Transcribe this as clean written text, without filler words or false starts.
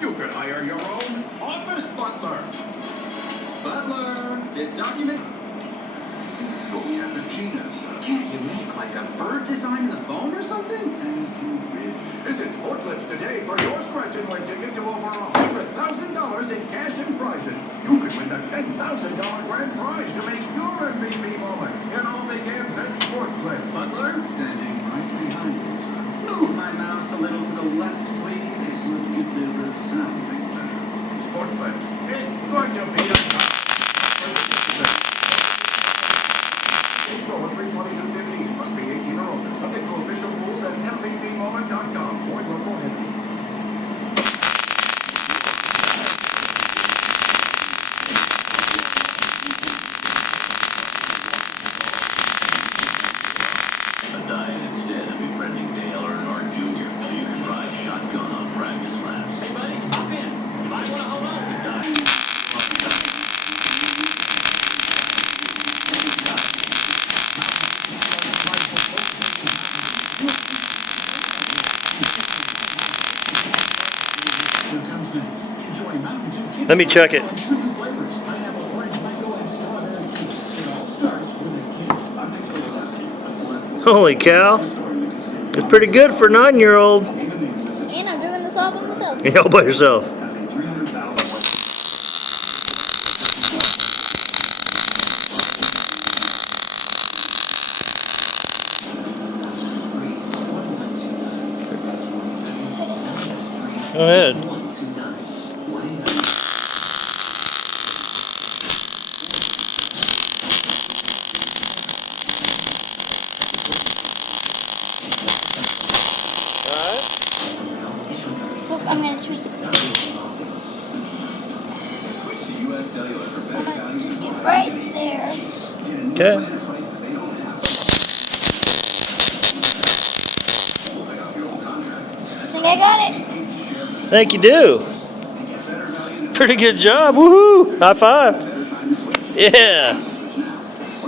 You could hire your own office butler. Butler, this document. Go cappuccinos. Can't you make like a bird design in the phone or something? As you wish. Visit Sportclips today for your scratch and win ticket to over $100,000 in cash and prizes. You could win the $10,000 grand prize to make your MVP moment. It all begins at Sportclips. Butler? Standing right behind you, sir. Move my mouse a little to the left, please. Would get the resounding better. Sportclips. It's going to be a April 3/22/15. Must be 18 or older. Subject to official rules at mvpmoment.com. Void where prohibited. A diet instead of befriending Dale Earnhardt Jr. so you can ride shotgun on practice laps. Hey buddy, hop in. You might want to hold on. Let me check it. Holy cow. It's pretty good for a 9-year-old. And I'm doing this all by myself. Yeah, all by yourself. Go ahead. Oop, I'm gonna tweet. Right there. Okay. I think I got it. I think you do. Pretty good job. Woohoo! High five. Yeah.